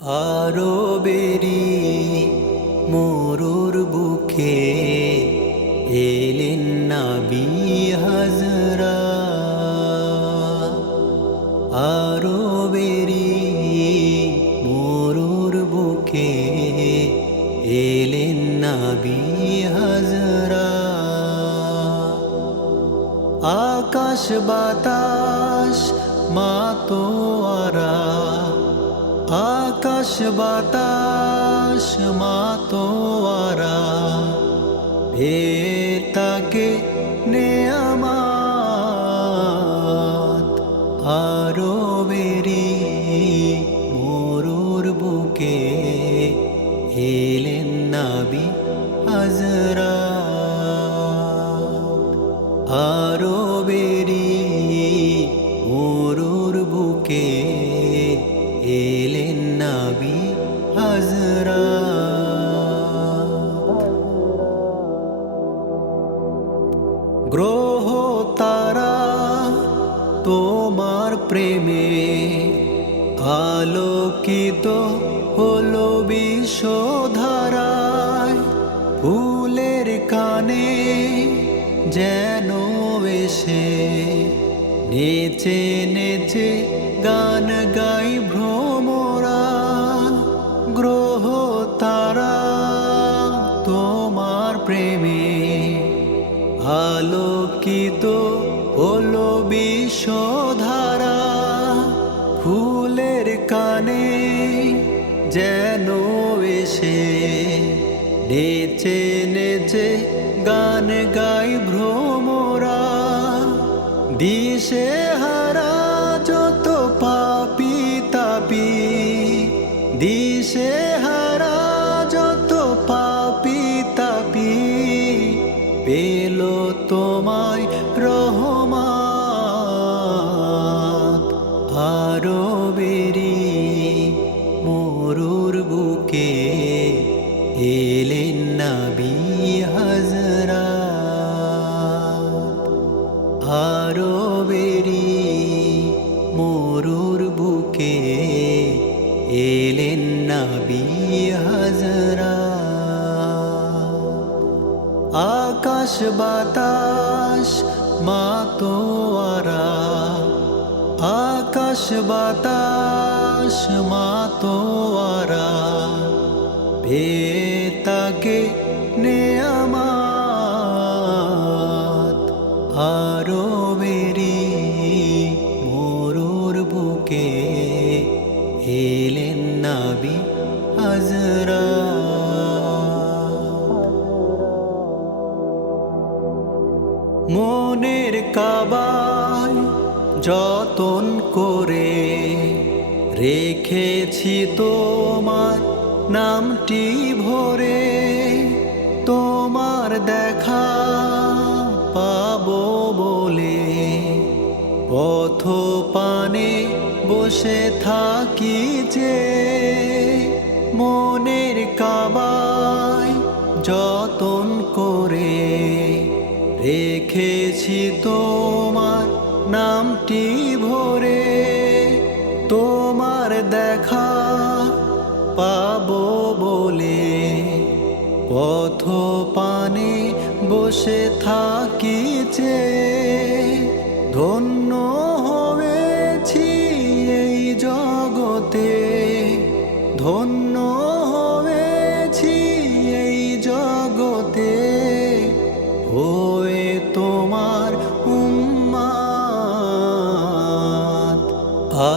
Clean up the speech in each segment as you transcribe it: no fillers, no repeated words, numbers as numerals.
আরবেরি মরুর বুকে এলেন নবী হযরত। আরবেরি মরুর বুকে এলেন নবী হযরত। আকাশ বাতাস মাতোয়ারা, আকাশ বাতাস মাতোয়ারা তাকে নেয়ামত। আরবেরি মরুর বুকে এলেন নবী হযরত। আরবেরি মরুর বুকে এলেন নবী হযরত। গ্রহ তারা তোমার প্রেমে আলোকিত হলো বিশ্বধারায়। ফুলের কানে যেন এসে নেচে নেচে গান গাই ভ্রমরা। গ্রহ তারা তোমার প্রেমে আলোকিত হলো বিশ্বধারা। ফুলের কানে যেন এসে নেচে নেচে গান গাই ভ্রমরা। দিশে হারা যত পাপী তাপী, দিশে হারা যত পাপী তাপী পেল তোমায় রহমত। আরবেরি মরুর বুকে এলেন নবী হযরত। আরবেরি মরুর বুকে এলেন নবী হযরত। আকাশ বাতাস মাতোয়ারা, আকাশ বাতাস মাতোয়ারা তাকে নেয়ামত। আরবেরি মরুর বুকে এলেন নবী হযরত। মনের কাবায় যতন করে রেখেছি তোমার নামটি ভরে। তোমার দেখা পাবো বলে পথ পানে বসে থাকি যে। মনের কাবায় যতন করে রেখেছি তোমার নামটি ভরে। তোমার দেখা পাবো বলে পথ পানে বসে থাকি যে। ধন্য হয়েছি এই জগতে, ধন্য হয়েছি এই জগতে হয়ে তোমার উম্মত।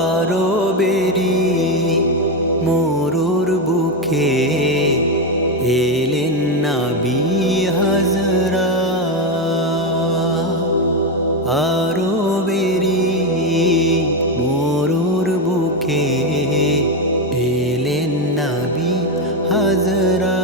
আরবেরি মরুর বুকে এলেন নবী হযরত। আরবেরি মরুর বুকে এলেন নবী হযরত।